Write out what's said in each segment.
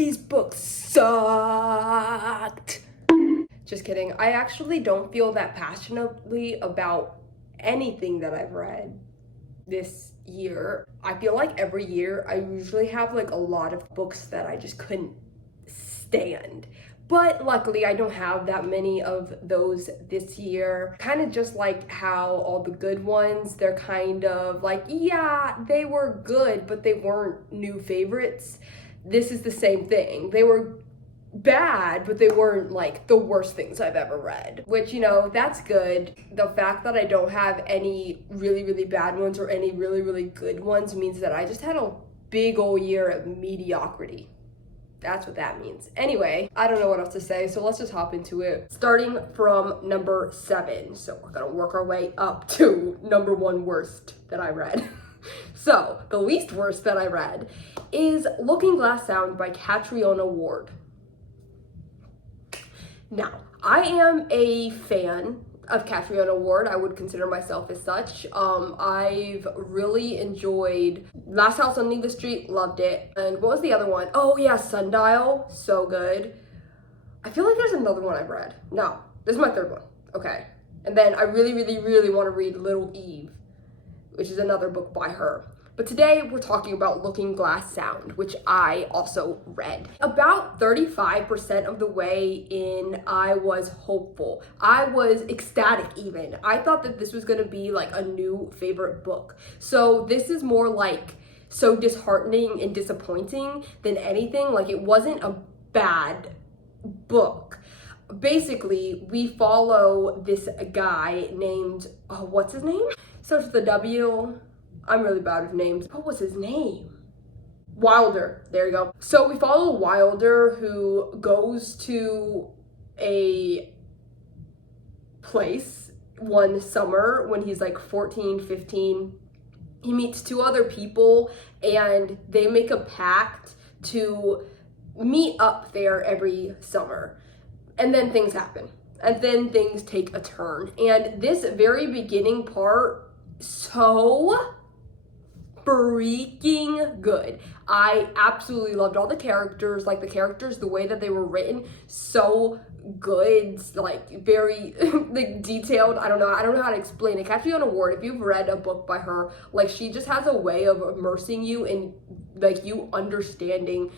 these books sucked. Just kidding. I actually don't feel that passionately about anything that I've read this year. I feel like every year I usually have like a lot of books that I just couldn't stand. But luckily I don't have that many of those this year. Kind of just like how all the good ones, they're kind of like, yeah, they were good, but they weren't new favorites. This is the same thing. They were bad, but they weren't like the worst things I've ever read, which, you know, that's good. The fact that I don't have any really, really bad ones or any really, really good ones means that I just had a big old year of mediocrity. That's what that means. Anyway, I don't know what else to say, so let's just hop into it. Starting from number 7. So we're gonna work our way up to number 1 worst that I read. So the least worst that I read is Looking Glass Sound by Catriona Ward. Now, I am a fan of Catriona Ward. I would consider myself as such. I've really enjoyed Last House on Nevis Street, loved it. And what was the other one? Oh yeah, Sundial, so good. I feel like there's another one I've read. No, this is my 3rd one, okay. And then I really, really, really want to read Little Eve, which is another book by her. But today we're talking about Looking Glass Sound, which I also read. About 35% of the way in, I was hopeful. I was ecstatic even. I thought that this was gonna be like a new favorite book. So this is more like so disheartening and disappointing than anything. Like, it wasn't a bad book. Basically, we follow this guy named, what's his name? Starts with a W. I'm really bad with names. What was his name? Wilder. There you go. So we follow Wilder, who goes to a place one summer when he's like 14, 15. He meets 2 other people and they make a pact to meet up there every summer. And then things happen. And then things take a turn. And this very beginning part, so freaking good. I absolutely loved all the characters, like the way that they were written, so good, like very like detailed. I don't know how to explain it. Catriona Ward, if you've read a book by her, like, she just has a way of immersing you in like you understanding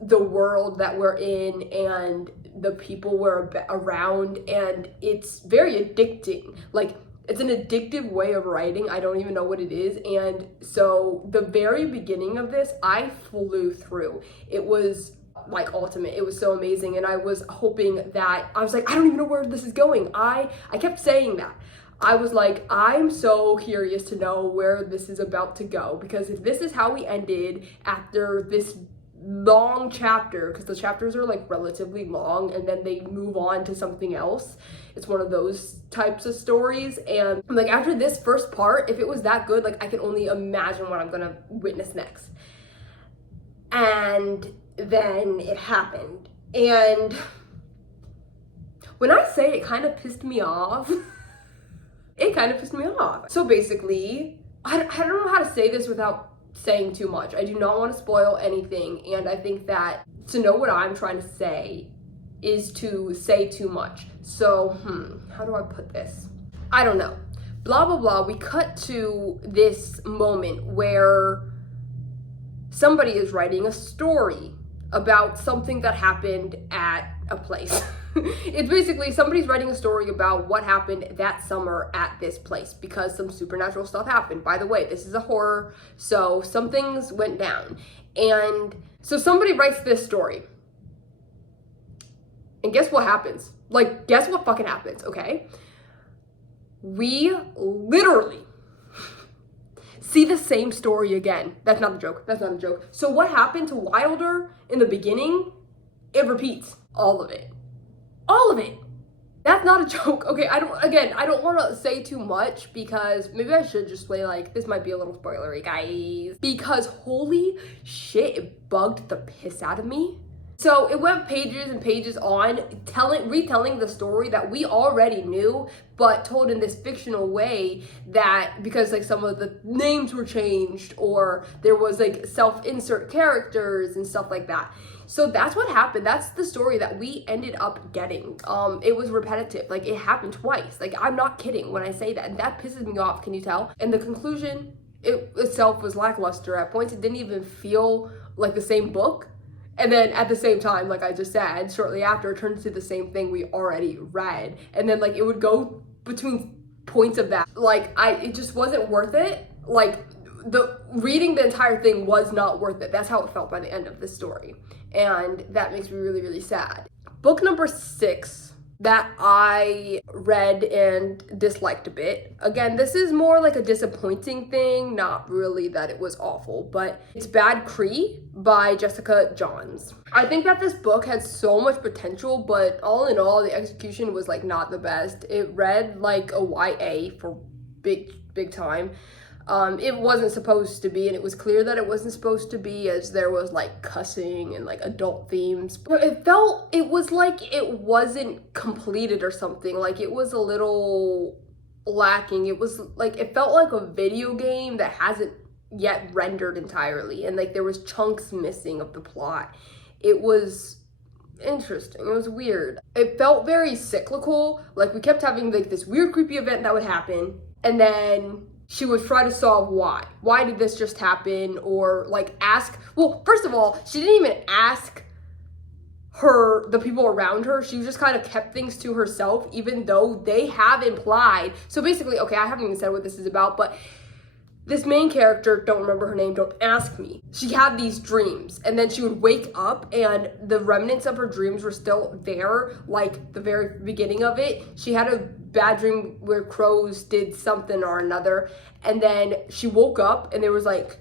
the world that we're in and the people we're around, and it's very addicting. Like, it's an addictive way of writing. I don't even know what it is. And so the very beginning of this, I flew through. It was like ultimate. It was so amazing. And I was hoping that, I was like, I don't even know where this is going. I kept saying that. I was like, I'm so curious to know where this is about to go, because if this is how we ended after this long chapter, because the chapters are like relatively long and then they move on to something else. It's one of those types of stories. And like, after this first part, if it was that good, like, I can only imagine what I'm gonna witness next. And then it happened. And when I say it kind of pissed me off, it kind of pissed me off. So basically, I don't know how to say this without saying too much. I do not want to spoil anything, and I think that to know what I'm trying to say is to say too much. So, how do I put this? I don't know. Blah, blah, blah. We cut to this moment where somebody is writing a story about something that happened at a place. It's basically somebody's writing a story about what happened that summer at this place, because some supernatural stuff happened. By the way, this is a horror, so some things went down. And so somebody writes this story. And guess what happens? Like, guess what fucking happens, okay? We literally see the same story again. That's not a joke. That's not a joke. So what happened to Wilder in the beginning, it repeats. All of it. All of it. That's not a joke. Okay, I don't want to say too much, because maybe I should just say, like, this might be a little spoilery, guys. Because holy shit, it bugged the piss out of me. So it went pages and pages on retelling the story that we already knew, but told in this fictional way, that because like some of the names were changed, or there was like self-insert characters and stuff like that. So that's what happened. That's the story that we ended up getting. It was repetitive. Like, it happened twice. Like, I'm not kidding when I say that. And that pisses me off, can you tell? And the conclusion itself was lackluster. At points, it didn't even feel like the same book. And then at the same time, like I just said, shortly after, it turned into the same thing we already read. And then like it would go between points of that. Like it just wasn't worth it. Like reading the entire thing was not worth it. That's how it felt by the end of the story. And that makes me really, really sad. Book number 6 that I read and disliked a bit. Again, this is more like a disappointing thing, not really that it was awful, but it's Bad Cree by Jessica Johns. I think that this book had so much potential, but all in all, the execution was like not the best. It read like a YA for big time. It wasn't supposed to be, and it was clear that it wasn't supposed to be, as there was like cussing and like adult themes. But it was like it wasn't completed or something. Like it was a little lacking. It was like, it felt like a video game that hasn't yet rendered entirely, and like there was chunks missing of the plot. It was interesting. It was weird. It felt very cyclical. Like we kept having like this weird creepy event that would happen, and then she would try to solve why did this just happen, or like ask, well, first of all, she didn't even ask the people around her. She just kind of kept things to herself, even though they have implied. So basically, okay, I haven't even said what this is about, but this main character, don't remember her name, don't ask me. She had these dreams, and then she would wake up and the remnants of her dreams were still there, like the very beginning of it. She had a bad dream where crows did something or another, and then she woke up and there was like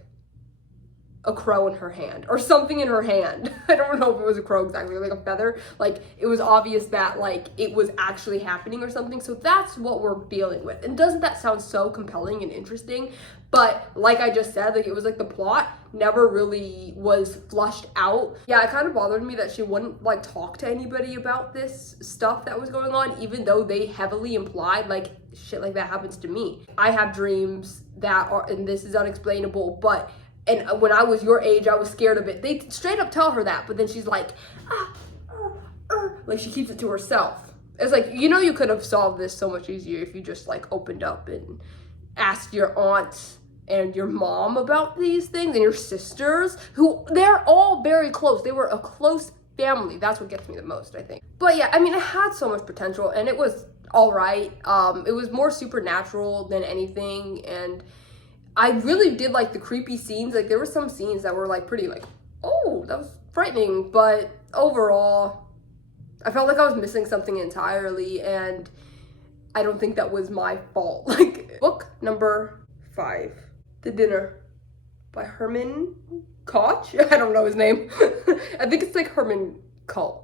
a crow in her hand or something in her hand. I don't know if it was a crow exactly, like a feather. Like it was obvious that like it was actually happening or something. So that's what we're dealing with. And doesn't that sound so compelling and interesting? But like I just said, like it was like the plot never really was flushed out. Yeah, it kind of bothered me that she wouldn't like talk to anybody about this stuff that was going on, even though they heavily implied like shit like that happens to me. I have dreams that are, and this is unexplainable, but and when I was your age, I was scared of it. They straight up tell her that, but then she's like, like she keeps it to herself. It's like, you know, you could have solved this so much easier if you just like opened up and asked your aunt and your mom about these things, and your sisters, who they're all very close. They were a close family. That's what gets me the most, I think. But yeah, I mean, it had so much potential, and it was all right. It was more supernatural than anything, and I really did like the creepy scenes. Like there were some scenes that were like pretty like, oh, that was frightening. But overall, I felt like I was missing something entirely, and I don't think that was my fault. Like book number 5, The Dinner by Herman Koch. I don't know his name. I think it's like Herman Koch.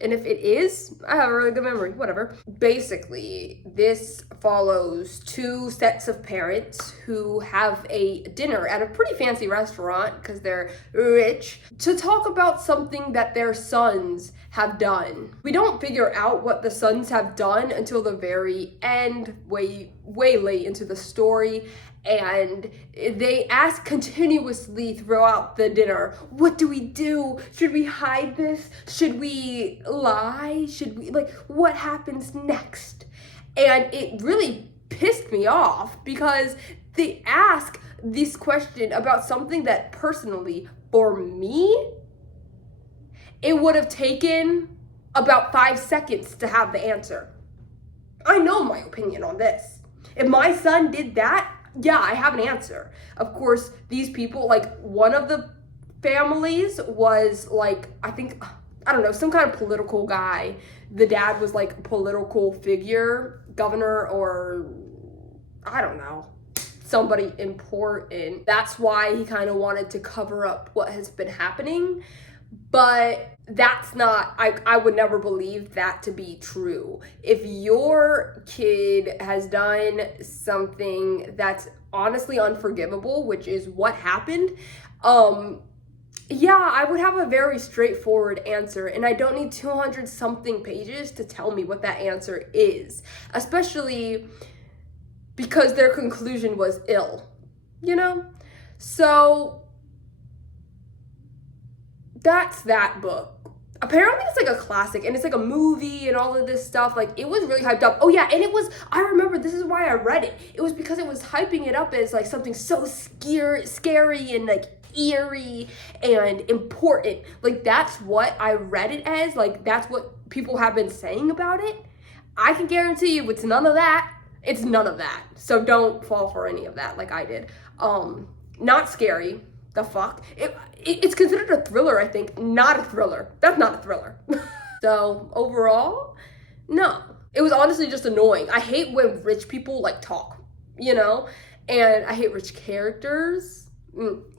And if it is, I have a really good memory, whatever. Basically, this follows 2 sets of parents who have a dinner at a pretty fancy restaurant because they're rich to talk about something that their sons have done. We don't figure out what the sons have done until the very end, way late into the story. And they ask continuously throughout the dinner, what do we do? Should we hide this? Should we lie? Should we, like, what happens next? And it really pissed me off because they ask this question about something that personally, for me, it would have taken about 5 seconds to have the answer. I know my opinion on this. If my son did that, yeah, I have an answer. Of course, these people, like one of the families was like, I think, I don't know, some kind of political guy. The dad was like a political figure, governor, or I don't know, somebody important. That's why he kind of wanted to cover up what has been happening. But that's not, I would never believe that to be true. If your kid has done something that's honestly unforgivable, which is what happened, Yeah, I would have a very straightforward answer, and I don't need 200 something pages to tell me what that answer is, especially because their conclusion was ill, you know? So that's that book. Apparently it's like a classic and it's like a movie and all of this stuff. Like, it was really hyped up. Oh yeah, and it was, I remember, this is why I read it. It was because it was hyping it up as like something so scary and like eerie and important. Like, that's what I read it as. Like, that's what people have been saying about it. I can guarantee you it's none of that. It's none of that. So don't fall for any of that like I did. Not scary. The fuck? It's considered a thriller, I think. Not a thriller. That's not a thriller. So overall, no. It was honestly just annoying. I hate when rich people like talk, you know? And I hate rich characters.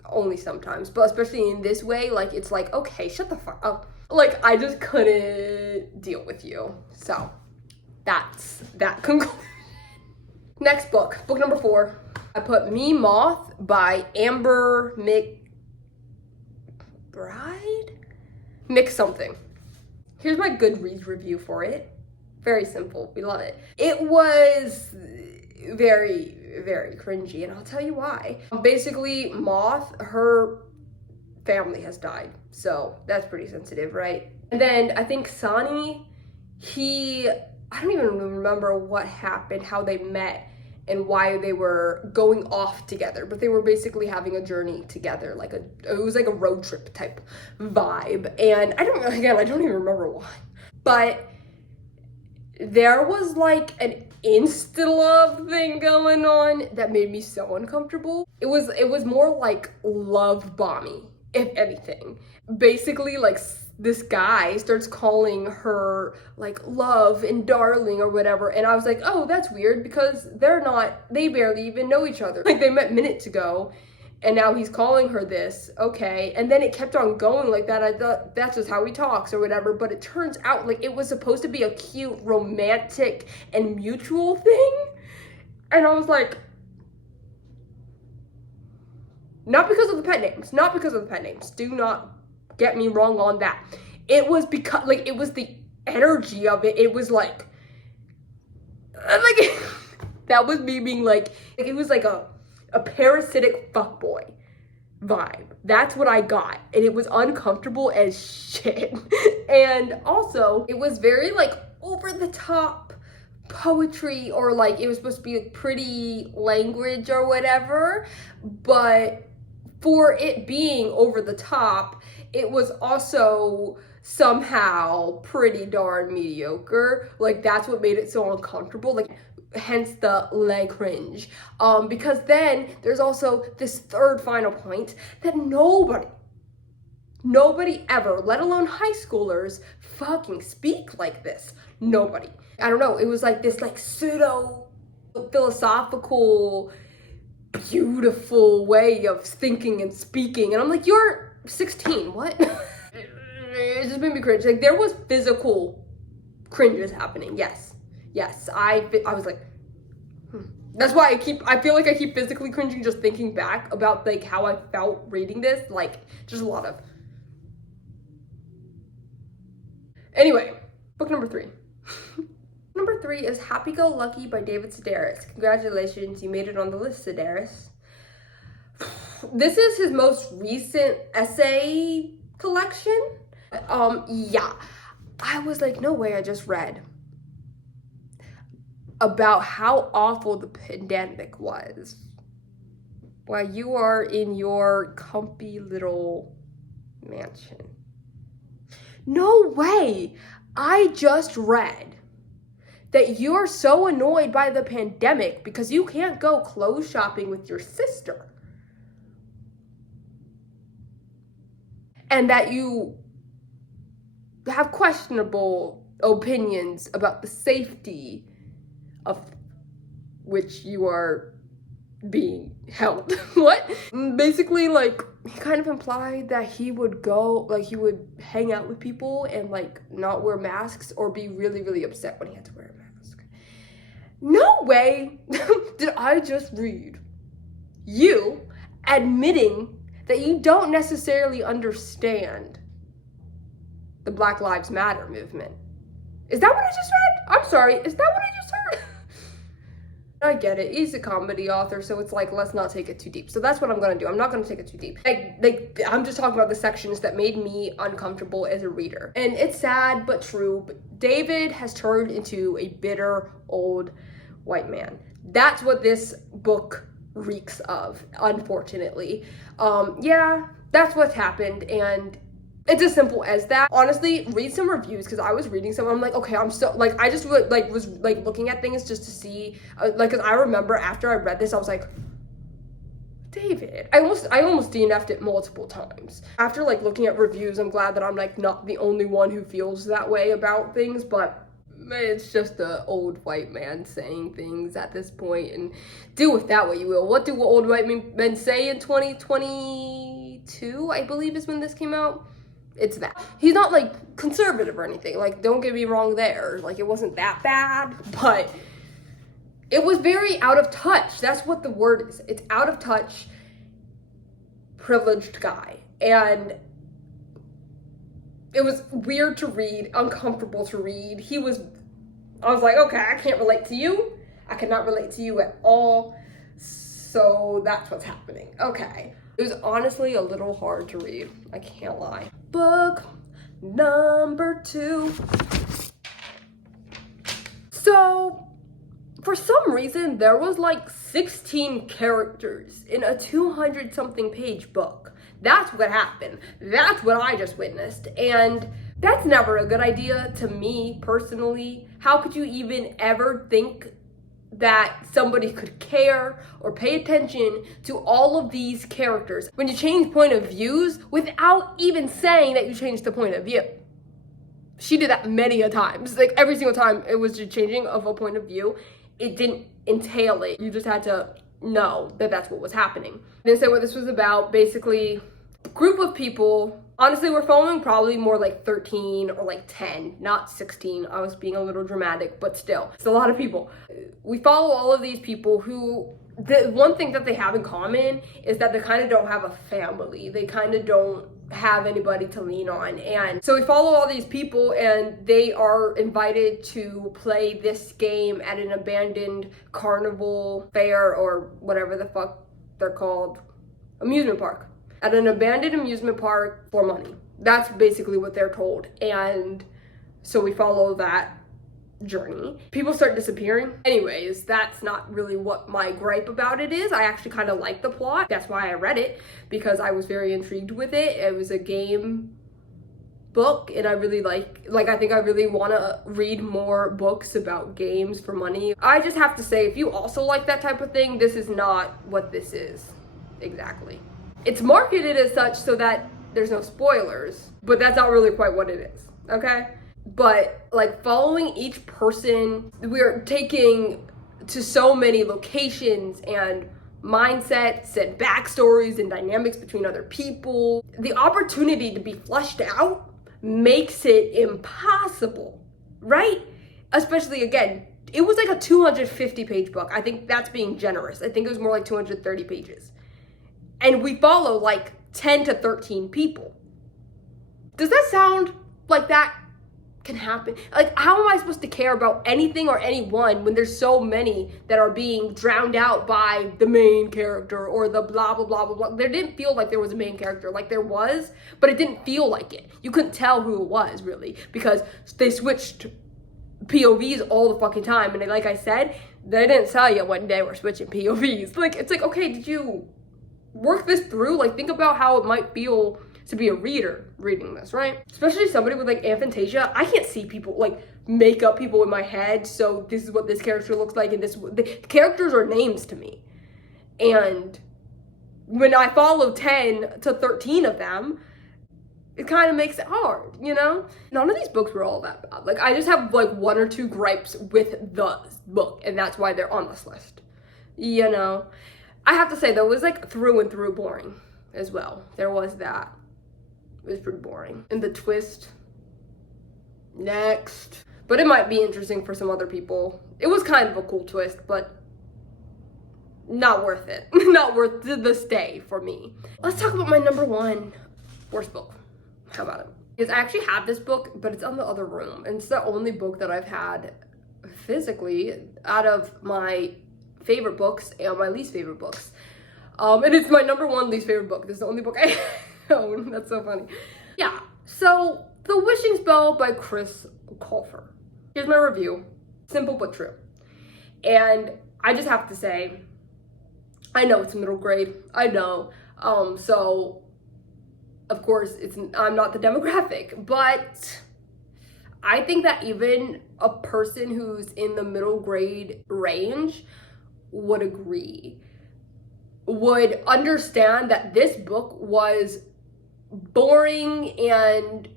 Only sometimes. But especially in this way, like, it's like, okay, shut the fuck up. Like, I just couldn't deal with you. So that's that conclusion. Next book. Book number 4. I put Me, Moth by Amber Mc something. Here's my Goodreads review for it. Very simple. We love it. It was very, very cringy, and I'll tell you why. Basically, Moth, her family has died, so that's pretty sensitive, right? And then I think Sonny, I don't even remember what happened, how they met, and why they were going off together, but they were basically having a journey together, it was like a road trip type vibe. And I don't even remember why, but there was like an insta-love thing going on that made me so uncomfortable. It was more like love bombing, if anything. Basically, like, this guy starts calling her like love and darling or whatever, and I was like, oh, that's weird, because they barely even know each other. Like, they met minutes ago, and now he's calling her this. Okay. And then it kept on going like that. I thought that's just how he talks or whatever, but it turns out like it was supposed to be a cute, romantic, and mutual thing. And I was like, not because of the pet names, do not get me wrong on that. It was because, like, it was the energy of it. It was like that was me being like it was like a parasitic fuckboy vibe. That's what I got, and it was uncomfortable as shit. And also, it was very like over the top poetry, or like it was supposed to be like pretty language or whatever, but for it being over the top, it was also somehow pretty darn mediocre. Like, that's what made it so uncomfortable, like, hence the leg cringe. Because then there's also this third final point that nobody ever, let alone high schoolers, fucking speak like this. Nobody. I don't know, it was like this like pseudo philosophical, beautiful way of thinking and speaking, and I'm like, you're 16, what? It just made me cringe. Like, there was physical cringes happening. Yes, I was like, That's why I feel like I keep physically cringing just thinking back about like how I felt reading this. Like, just a lot of. Anyway, book number 3. Number 3 is Happy Go Lucky by David Sedaris. Congratulations, you made it on the list, Sedaris. This is his most recent essay collection. Yeah. I was like, no way, I just read about how awful the pandemic was while you are in your comfy little mansion. No way! I just read that you're so annoyed by the pandemic because you can't go clothes shopping with your sister. And that you have questionable opinions about the safety of which you are being held. What? Basically, like, he kind of implied that he would go, like, he would hang out with people and, like, not wear masks or be really, really upset when he had to wear a mask. No way did I just read you admitting that you don't necessarily understand the Black Lives Matter movement. Is that what I just read? I'm sorry, is that what I just heard? I get it. He's a comedy author, so it's like, let's not take it too deep. So that's what I'm gonna do. I'm not gonna take it too deep. I'm just talking about the sections that made me uncomfortable as a reader. And it's sad but true, but David has turned into a bitter old white man. That's what this book reeks of, unfortunately. Yeah, that's what's happened, and it's as simple as that. Honestly, read some reviews, because I was reading some. I'm like, okay, I'm so like, I just was looking at things just to see, because I remember after I read this, I was like, David, I almost DNF'd it multiple times. After like looking at reviews, I'm glad that I'm like not the only one who feels that way about things, but it's just the old white man saying things at this point, and deal with that what you will. What do old white men say in 2022, I believe is when this came out? It's that. He's not like conservative or anything, like don't get me wrong there, like it wasn't that bad, but it was very out of touch. That's what the word is. It's out of touch, privileged guy. And it was weird to read, uncomfortable to read. I was like, okay, I can't relate to you. I cannot relate to you at all. So that's what's happening. Okay. It was honestly a little hard to read. I can't lie. Book number 2. So, for some reason, there was like 16 characters in a 200-something page book. That's what happened. That's what I just witnessed. And that's never a good idea to me, personally. How could you even ever think that somebody could care or pay attention to all of these characters when you change point of views without even saying that you changed the point of view? She did that many a times. Like every single time it was just changing of a point of view. It didn't entail it. You just had to know that that's what was happening. They said what this was about. Basically, a group of people. Honestly, we're following probably more like 13 or like 10, not 16. I was being a little dramatic, but still, it's a lot of people. We follow all of these people who, the one thing that they have in common is that they kind of don't have a family. They kind of don't have anybody to lean on. And so we follow all these people, and they are invited to play this game at an abandoned carnival fair or whatever the fuck they're called, amusement park. At an abandoned amusement park for money. That's basically what they're told. And so we follow that journey. People start disappearing. Anyways, that's not really what my gripe about it is. I actually kind of like the plot. That's why I read it, because I was very intrigued with it. It was a game book, and I really I think I really want to read more books about games for money. I just have to say, if you also like that type of thing, this is not what this is exactly. It's marketed as such so that there's no spoilers, but that's not really quite what it is, okay? But like following each person, we're taking to so many locations and mindsets and backstories and dynamics between other people. The opportunity to be fleshed out makes it impossible, right? Especially, again, it was like a 250-page book. I think that's being generous. I think it was more like 230 pages. And we follow like 10 to 13 people. Does that sound like that can happen? Like, how am I supposed to care about anything or anyone when there's so many that are being drowned out by the main character or the blah, blah, blah, blah, blah. There didn't feel like there was a main character. Like there was, but it didn't feel like it. You couldn't tell who it was really, because they switched POVs all the fucking time. And like I said, they didn't tell you when they were switching POVs. Like, it's like, okay, did you work this through? Like, think about how it might feel to be a reader reading this, right? Especially somebody with like aphantasia. I can't see people, like make up people in my head, so this is what this character looks like, and the characters are names to me. And when I follow 10 to 13 of them, it kind of makes it hard, you know? None of these books were all that bad. Like, I just have like 1 or 2 gripes with the book, and that's why they're on this list, you know? I have to say, though, it was like through and through boring as well. There was that. It was pretty boring. And the twist, next. But it might be interesting for some other people. It was kind of a cool twist, but not worth it. Not worth the stay for me. Let's talk about my number one worst book. How about it? Because I actually have this book, but it's on the other room. And it's the only book that I've had physically out of my favorite books and my least favorite books. And it's my number one least favorite book. This is the only book I own. That's so funny. Yeah, so The Wishing Spell by Chris Colfer. Here's my review. Simple but true. And I just have to say, I know it's middle grade. I know. So of course I'm not the demographic, but I think that even a person who's in the middle grade range would agree, would understand that this book was boring and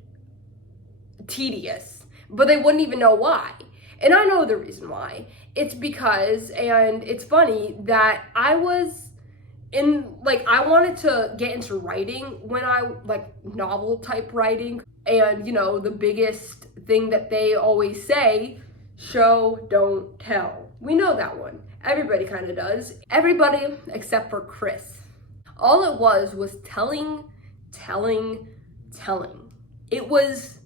tedious, but they wouldn't even know why. And I know the reason why. It's because, and it's funny that I was I wanted to get into writing when I, novel type writing. And, the biggest thing that they always say, show, don't tell. We know that one. Everybody kind of does. Everybody except for Chris. All it was telling. It was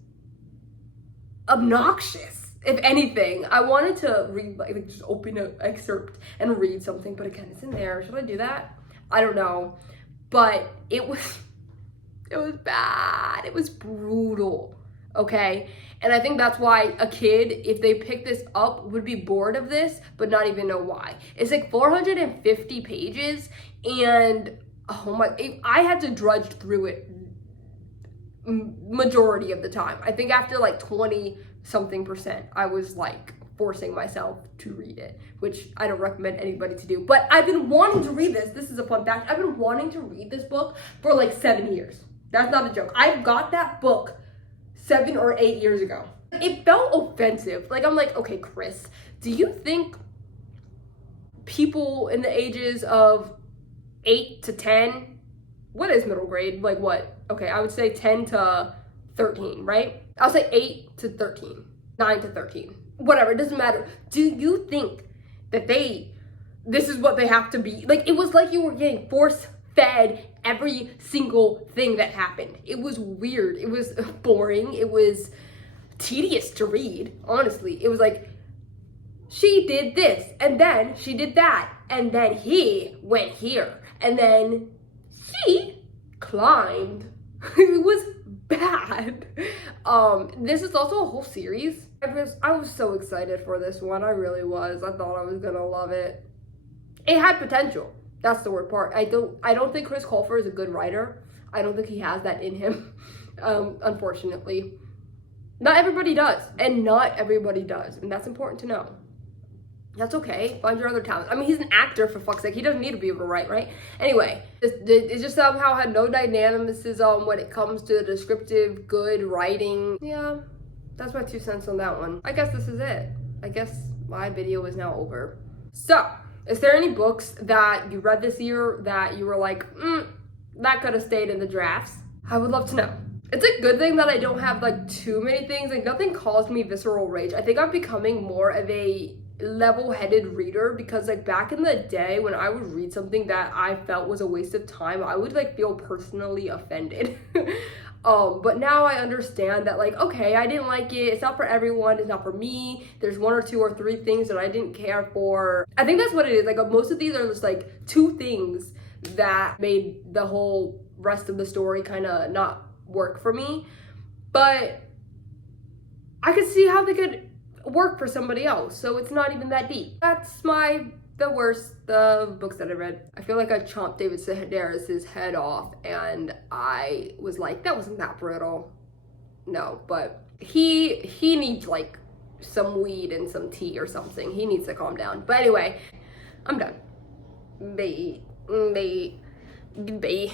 obnoxious. If anything, I wanted to read, just open an excerpt and read something, but again, it's in there. Should I do that? I don't know. But it was bad. It was brutal, okay? And I think that's why a kid, if they pick this up, would be bored of this, but not even know why. It's 450 pages, and oh my, I had to drudge through it majority of the time. I think after 20-something%, I was forcing myself to read it, which I don't recommend anybody to do. But I've been wanting to read this. This is a fun fact. I've been wanting to read this book for 7 years. That's not a joke. I got that book 7 or 8 years ago. It felt offensive. I'm okay, Chris, do you think people in the ages of 8 to 10, what is middle grade? What? Okay, I would say 10 to 13, right? I'll say 8 to 13, 9 to 13, whatever, it doesn't matter. Do you think that this is what they have to be? It was like you were getting force fed every single thing that happened. It was weird. It was boring. It was tedious to read, honestly. It was she did this, and then she did that, and then he went here, and then she climbed. It was bad. This is also a whole series. I was so excited for this one. I really was. I thought I was gonna love it. It had potential. That's the word part. I don't think Chris Colfer is a good writer. I don't think he has that in him. Unfortunately. Not everybody does. And not everybody does. And that's important to know. That's okay. Find your other talent. I mean, he's an actor, for fuck's sake. He doesn't need to be able to write, right? Anyway, it just somehow had no dynamicism when it comes to descriptive, good writing. Yeah, that's my 2 cents on that one. I guess this is it. I guess my video is now over. So, is there any books that you read this year that you were that could have stayed in the drafts? I would love to know. It's a good thing that I don't have too many things. Nothing caused me visceral rage. I think I'm becoming more of a level-headed reader, because back in the day when I would read something that I felt was a waste of time, I would feel personally offended. But now I understand that okay, I didn't like it, it's not for everyone, it's not for me, there's 1 or 2 or 3 things that I didn't care for. I think that's what it is. Most of these are just 2 things that made the whole rest of the story kind of not work for me, but I could see how they could work for somebody else, so it's not even that deep. That's the worst of books that I read. I feel like I chomped David Sedaris's head off, and I was that wasn't that brutal. No, but he needs some weed and some tea or something. He needs to calm down. But anyway, I'm done. Bye. Goodbye.